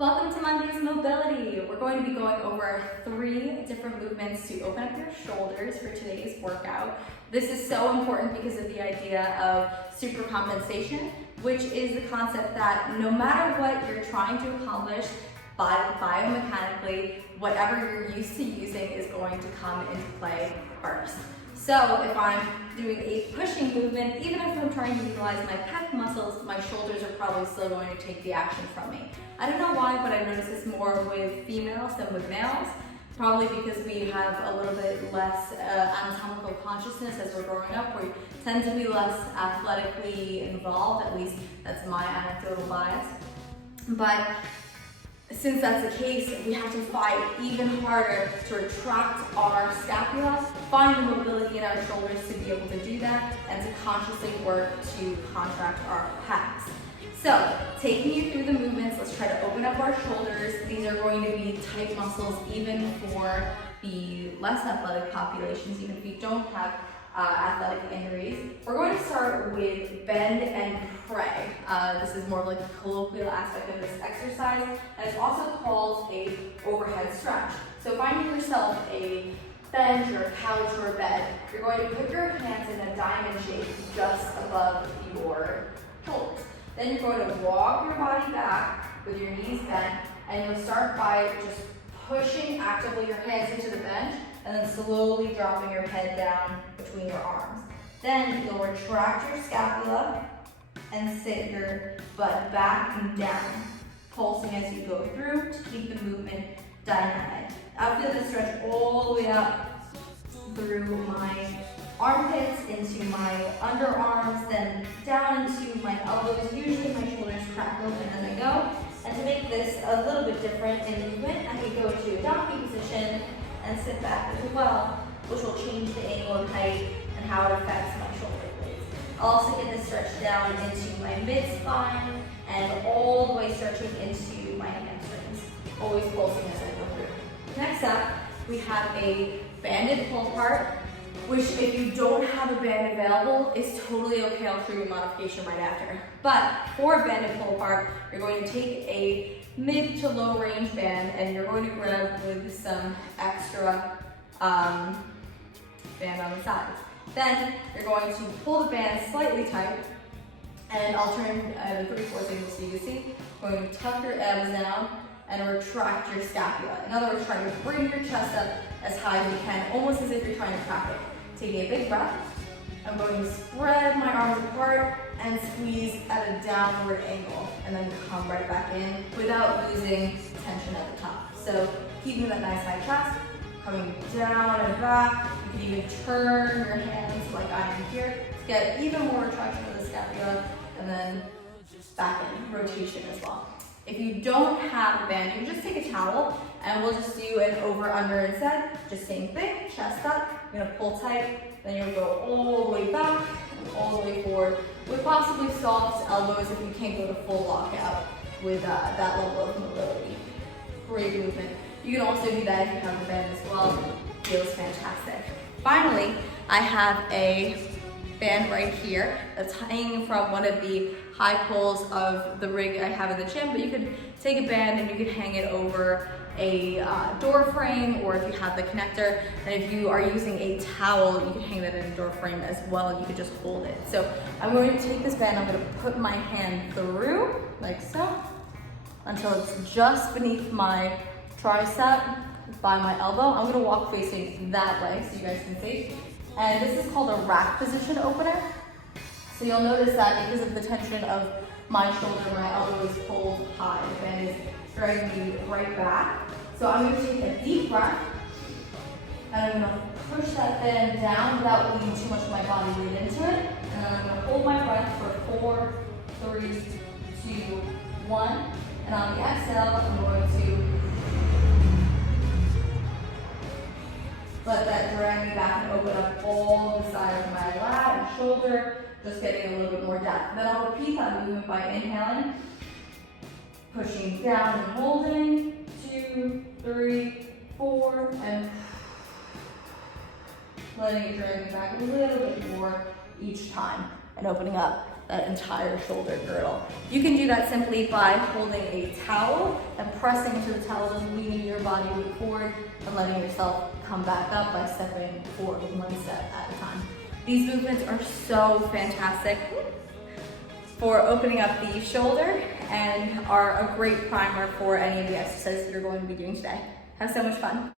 Welcome to Monday's Mobility. We're going to be going over 3 different movements to open up your shoulders for today's workout. This is so important because of the idea of supercompensation, which is the concept that no matter what you're trying to accomplish biomechanically, whatever you're used to using is going to come into play first. So if I'm doing a pushing movement, even if I'm trying to utilize my pec muscles, my shoulders are probably still going to take the action from me. I don't know why, but I notice this more with females than with males. Probably because we have a little bit less anatomical consciousness as we're growing up. We tend to be less athletically involved, at least that's my anecdotal bias. But since that's the case, we have to fight even harder to retract our scapula, find the mobility in our shoulders to be able to do that, and to consciously work to contract our pecs. So, taking you through the movements, let's try to open up our shoulders. These are going to be tight muscles even for the less athletic populations, even if you don't have athletic injuries. We're going to start with bend and pray. This is more of like a colloquial aspect of this exercise, and it's also called a overhead stretch. So finding yourself a bench or a couch or a bed, you're going to put your hands in a diamond shape just above your shoulders. Then you're going to walk your body back with your knees bent, and you'll start by just pushing actively your hands into the bench, and then slowly dropping your head down between your arms. Then you'll retract your scapula and sit your butt back and down, pulsing as you go through to keep the movement dynamic. I feel this stretch all the way up through my armpits, into my underarms, then down into my elbows. Usually my shoulders crack open as I go. And to make this a little bit different in movement, I can go to a donkey position and sit back as well, which will change the angle of height and how it affects my shoulder blades. I'll also get this stretched down into my mid-spine and all the way stretching into my hamstrings, always pulsing as I go through. Next up, we have a banded pull apart, which if you don't have a band available is totally okay. I'll show you a modification right after. But for a banded pull apart, you're going to take a mid to low range band and you're going to grab with some extra band on the sides. Then you're going to pull the band slightly tight, and I'll turn the 3/4 angle so you can see. You're going to tuck your abs down and retract your scapula. In other words, try to bring your chest up as high as you can, almost as if you're trying to crack it. Taking a big breath, I'm going to spread my arms apart and squeeze at a downward angle, and then come right back in without losing tension at the top. So keeping that nice high chest, coming down and back. You can even turn your hands like I am here to get even more retraction of the scapula, and then back in rotation as well. If you don't have a band, you can just take a towel and we'll just do an over-under instead. Just same thing, chest up, you're gonna pull tight, then you'll go all the way back and all the way forward with possibly soft elbows if you can't go to full lockout with that level of mobility. Great movement. You can also do that if you have a band as well. Feels fantastic. Finally, I have a band right here that's hanging from one of the high poles of the rig I have in the gym, but you could take a band and you could hang it over a door frame, or if you have the connector, and if you are using a towel, you can hang that in a door frame as well. You could just hold it. So I'm going to take this band, I'm going to put my hand through like so until it's just beneath my tricep by my elbow. I'm going to walk facing that way so you guys can see. And this is called a rack position opener. So you'll notice that because of the tension of my shoulder, my elbow is pulled high. The band is dragging me right back. So I'm going to take a deep breath, and I'm going to push that band down without leaning too much of my body weight into it. And then I'm going to hold my breath for 4, 3, 2, 1. And on the exhale, I'm going to let that drag me back and open up all the side of my lat and shoulder, just getting a little bit more depth. Then I'll repeat that movement by inhaling, pushing down and holding, 2, 3, 4, and letting it drag me back a little bit more each time and opening up that entire shoulder girdle. You can do that simply by holding a towel and pressing into the television, leaning your body forward, and letting yourself come back up by stepping forward one step at a time. These movements are so fantastic for opening up the shoulder and are a great primer for any of the exercises you're going to be doing today. Have so much fun.